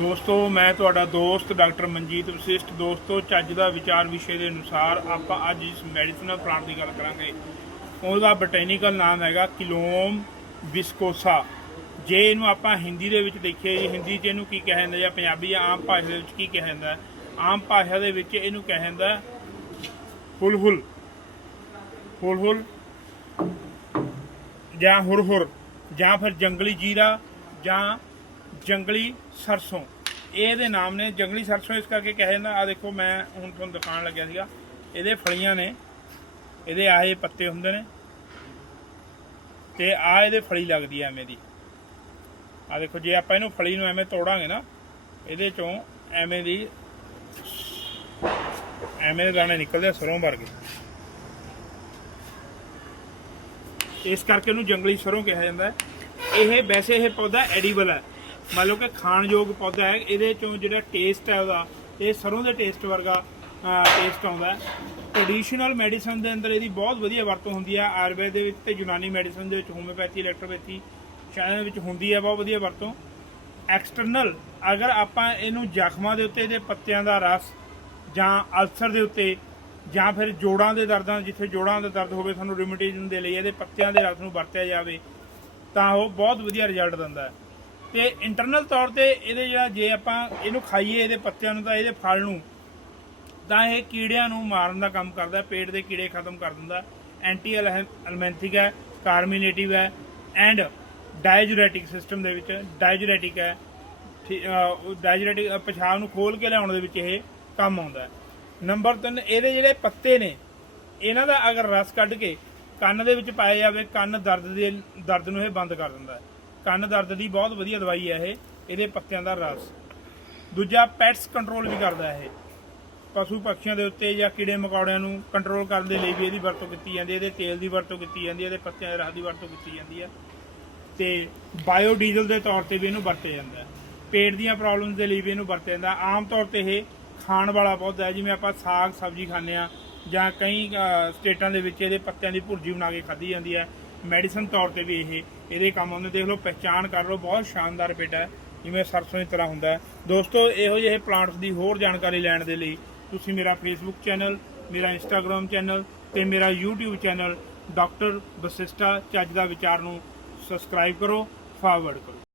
ਦੋਸਤੋ, ਮੈਂ ਤੁਹਾਡਾ ਦੋਸਤ ਡਾਕਟਰ ਮਨਜੀਤ ਵਸਿਸ਼ਟ। ਦੋਸਤੋ, ਚੱਜ ਦਾ ਵਿਚਾਰ ਵਿਸ਼ੇ ਦੇ ਅਨੁਸਾਰ ਆਪਾਂ ਅੱਜ ਇਸ ਮੈਡੀਸਨਲ ਪਲਾਂਟ ਦੀ ਗੱਲ ਕਰਾਂਗੇ। ਉਹਦਾ ਬੋਟੈਨੀਕਲ ਨਾਮ ਹੈਗਾ ਕਿਲੋਮ ਵਿਸਕੋਸਾ। ਜੇ ਇਹਨੂੰ ਆਪਾਂ ਹਿੰਦੀ ਦੇ ਵਿੱਚ ਦੇਖੀਏ ਜੀ, ਹਿੰਦੀ 'ਚ ਇਹਨੂੰ ਕੀ ਕਿਹਾ ਜਾਂਦਾ ਜਾਂ ਪੰਜਾਬੀ ਜਾਂ ਆਮ ਭਾਸ਼ਾ ਦੇ ਵਿੱਚ ਕੀ ਕਿਹਾ ਜਾਂਦਾ? ਆਮ ਭਾਸ਼ਾ ਦੇ ਵਿੱਚ ਇਹਨੂੰ ਕਿਹਾ ਜਾਂਦਾ ਹੁਲਹੁਲ। ਹੁਲਹੁਲ ਜਾਂ ਹੁਰਹੁਰ। ਜਾਂ ਫਿਰ ਜੰਗਲੀ ਜੀਰਾ ਜਾਂ ਜੰਗਲੀ ਸਰਸੋਂ। ਇਹਦੇ ਨਾਮ ਨੇ ਜੰਗਲੀ ਸਰਸੋਂ, ਇਸ ਕਰਕੇ ਕਿਹਾ ਜਾਂਦਾ। ਆ ਦੇਖੋ, ਮੈਂ ਹੁਣ ਤੁਹਾਨੂੰ ਦਿਖਾਉਣ ਲੱਗਿਆ ਸੀਗਾ। ਇਹਦੇ ਫਲੀਆਂ ਨੇ, ਇਹਦੇ ਆਹੇ ਪੱਤੇ ਹੁੰਦੇ ਨੇ। ਤੇ ਆ ਇਹਦੇ ਫਲੀ ਲੱਗਦੀ ਐ ਐਵੇਂ ਦੀ। ਆ ਦੇਖੋ, ਜੇ ਆਪਾਂ ਇਹਨੂੰ ਫਲੀ ਨੂੰ ਐਵੇਂ ਤੋੜਾਂਗੇ ਨਾ, ਇਹਦੇ ਚੋਂ ਐਵੇਂ ਦੀ ਐਵੇਂ ਦੇ ਦਾਣੇ ਨਿਕਲਦੇ ਸਰੋਂ ਵਰਗੇ। ਇਸ ਕਰਕੇ ਇਹਨੂੰ ਜੰਗਲੀ ਸਰੋਂ ਕਿਹਾ ਜਾਂਦਾ ਹੈ ਇਹ ਵੈਸੇ ਇਹ ਪੌਦਾ ਐਡੀਬਲ ਹੈ ਮੰਨ ਲਓ ਕਿ ਖਾਣਯੋਗ ਪੌਦਾ ਹੈ, ਇਹਦੇ ਚੋਂ ਜਿਹੜਾ ਟੇਸਟ ਹੈ ਉਹਦਾ, ਇਹ ਸਰੋਂ ਦੇ ਟੇਸਟ ਵਰਗਾ ਟੇਸਟ ਆਉਂਦਾ ਹੈ। ਟ੍ਰੈਡੀਸ਼ਨਲ ਮੈਡੀਸਨ ਦੇ ਅੰਦਰ ਇਹਦੀ ਬਹੁਤ ਵਧੀਆ ਵਰਤੋਂ ਹੁੰਦੀ ਹੈ। ਆਯੁਰਵੇਦ ਦੇ ਵਿੱਚ ਤੇ ਯੂਨਾਨੀ ਮੈਡੀਸਨ ਦੇ ਵਿੱਚ ਹੋਮਿਓਪੈਥੀ ਇਲੈਕਟ੍ਰੋਪੈਥੀ ਸ਼ਾਇਦ ਦੇ ਵਿੱਚ ਹੁੰਦੀ ਹੈ, ਬਹੁਤ ਵਧੀਆ ਵਰਤੋਂ। ਐਕਸਟਰਨਲ ਅਗਰ ਆਪਾਂ ਇਹਨੂੰ ਜ਼ਖਮਾਂ ਦੇ ਉੱਤੇ, ਇਹਦੇ ਪੱਤਿਆਂ ਦਾ ਰਸ, ਜਾਂ ਅਲਸਰ ਦੇ ਉੱਤੇ, ਜਾਂ ਫਿਰ ਜੋੜਾਂ ਦੇ ਦਰਦਾਂ, ਜਿੱਥੇ ਜੋੜਾਂ ਦਾ ਦਰਦ ਹੋਵੇ, ਤੁਹਾਨੂੰ ਰਿਮਟਿਜ਼ਮ ਦੇ ਲਈ ਇਹਦੇ ਪੱਤਿਆਂ ਦੇ ਰਸ ਨੂੰ ਵਰਤਿਆ ਜਾਵੇ, ਤਾਂ ਉਹ ਬਹੁਤ ਵਧੀਆ ਰਿਜ਼ਲਟ ਦਿੰਦਾ ਹੈ। ਤੇ ਇੰਟਰਨਲ ਤੌਰ ਤੇ ਇਹਦੇ ਜਿਹੜਾ ਜੇ ਆਪਾਂ ਇਹਨੂੰ ਖਾਈਏ, ਇਹਦੇ ਪੱਤਿਆਂ ਨੂੰ ਤਾਂ ਇਹਦੇ ਫਲ ਨੂੰ, ਤਾਂ ਇਹ ਕੀੜਿਆਂ ਨੂੰ ਮਾਰਨ ਦਾ ਕੰਮ ਕਰਦਾ, ਪੇਟ ਦੇ ਕੀੜੇ ਖਤਮ ਕਰ ਦਿੰਦਾ। ਐਂਟੀ ਅਲਮੈਂਥਿਕ ਹੈ ਕਾਰਮੀਨੇਟਿਵ ਹੈ ਐਂਡ ਡਾਇਜੂਰੈਟਿਕ ਸਿਸਟਮ ਦੇ ਵਿੱਚ ਡਾਇਜੂਰੈਟਿਕ ਹੈ ਡਾਇਜੂਰੈਟਿਕ ਪਿਸ਼ਾਬ ਨੂੰ ਖੋਲ ਕੇ ਲਿਆਉਣ ਦੇ ਵਿੱਚ ਇਹ ਕੰਮ ਆਉਂਦਾ ਨੰਬਰ 3 ਇਹਦੇ ਜਿਹੜੇ ਪੱਤੇ ਨੇ, ਇਹਨਾਂ ਦਾ ਅਗਰ ਰਸ ਕੱਢ ਕੇ ਕੰਨ ਦੇ ਵਿੱਚ ਪਾਇਆ ਜਾਵੇ, ਕੰਨ ਦਰਦ ਦੇ, ਦਰਦ ਨੂੰ ਇਹ ਬੰਦ ਕਰ ਦਿੰਦਾ ਹੈ। ਕੰਨ ਦਰਦ ਦੀ ਬਹੁਤ ਵਧੀਆ ਦਵਾਈ ਹੈ ਇਹ, ਇਹਦੇ ਪੱਤਿਆਂ ਦਾ ਰਸ। ਦੂਜਾ ਪੈਟਸ ਕੰਟਰੋਲ ਵੀ ਕਰਦਾ ਇਹ। ਪਸ਼ੂ ਪਕਸ਼ੀਆਂ ਦੇ ਉੱਤੇ ਜਾਂ ਕੀੜੇ ਮਕੌੜਿਆਂ ਨੂੰ ਕੰਟਰੋਲ ਕਰਨ ਦੇ ਲਈ ਵੀ ਇਹਦੀ ਵਰਤੋਂ ਕੀਤੀ ਜਾਂਦੀ ਹੈ, ਇਹਦੇ ਤੇਲ ਦੀ ਵਰਤੋਂ ਕੀਤੀ ਜਾਂਦੀ ਹੈ, ਇਹਦੇ ਪੱਤਿਆਂ ਦੇ ਰਸ ਦੀ ਵਰਤੋਂ ਕੀਤੀ ਜਾਂਦੀ ਹੈ। ਤੇ ਬਾਇਓ ਡੀਜ਼ਲ ਦੇ ਤੌਰ ਤੇ ਵੀ ਇਹਨੂੰ ਵਰਤਿਆ ਜਾਂਦਾ ਹੈ। ਪੇਟ ਦੀਆਂ ਪ੍ਰੋਬਲਮਸ ਦੇ ਲਈ ਵੀ ਇਹਨੂੰ ਵਰਤਿਆ ਜਾਂਦਾ ਆਮ ਤੌਰ ਤੇ ਇਹ ਖਾਣ ਵਾਲਾ ਪੌਦਾ ਹੈ, ਜਿਵੇਂ ਆਪਾਂ ਸਾਗ, ਸਬਜ਼ੀ ਖਾਂਦੇ ਆ ਜਾਂ ਕਈ ਸਟੇਟਾਂ ਦੇ ਵਿੱਚ ਇਹਦੇ ਪੱਤਿਆਂ ਦੀ ਭੁਰਜੀ ਬਣਾ ਕੇ ਖਾਧੀ ਜਾਂਦੀ ਹੈ। ਮੈਡੀਸਨ ਤੌਰ ਤੇ ਵੀ ਇਹ, ਇਹਦੇ ਕੰਮ ਆਉਂਦੇ, ਦੇਖ ਲਓ, ਪਹਿਚਾਣ ਕਰ ਲਓ, ਬਹੁਤ ਸ਼ਾਨਦਾਰ ਪੇਟਾ ਜਿਵੇਂ ਸਰਸੋਂ ਦੀ ਤਰ੍ਹਾਂ ਹੁੰਦਾ ਦੋਸਤੋ, ਇਹੋ ਜਿਹੇ ਪਲਾਂਟਸ ਦੀ ਹੋਰ ਜਾਣਕਾਰੀ ਲੈਣ ਦੇ ਲਈ ਤੁਸੀਂ ਮੇਰਾ ਫੇਸਬੁੱਕ ਚੈਨਲ, ਮੇਰਾ ਇੰਸਟਾਗ੍ਰam ਚੈਨਲ ਤੇ ਮੇਰਾ YouTube ਚੈਨਲ ਡਾਕਟਰ ਬਸਿਸਟਾ ਚੱਜ ਦਾ ਵਿਚਾਰ ਨੂੰ ਸਬਸਕ੍ਰਾਈਬ ਕਰੋ ਫਾਰਵਰਡ ਕਰੋ।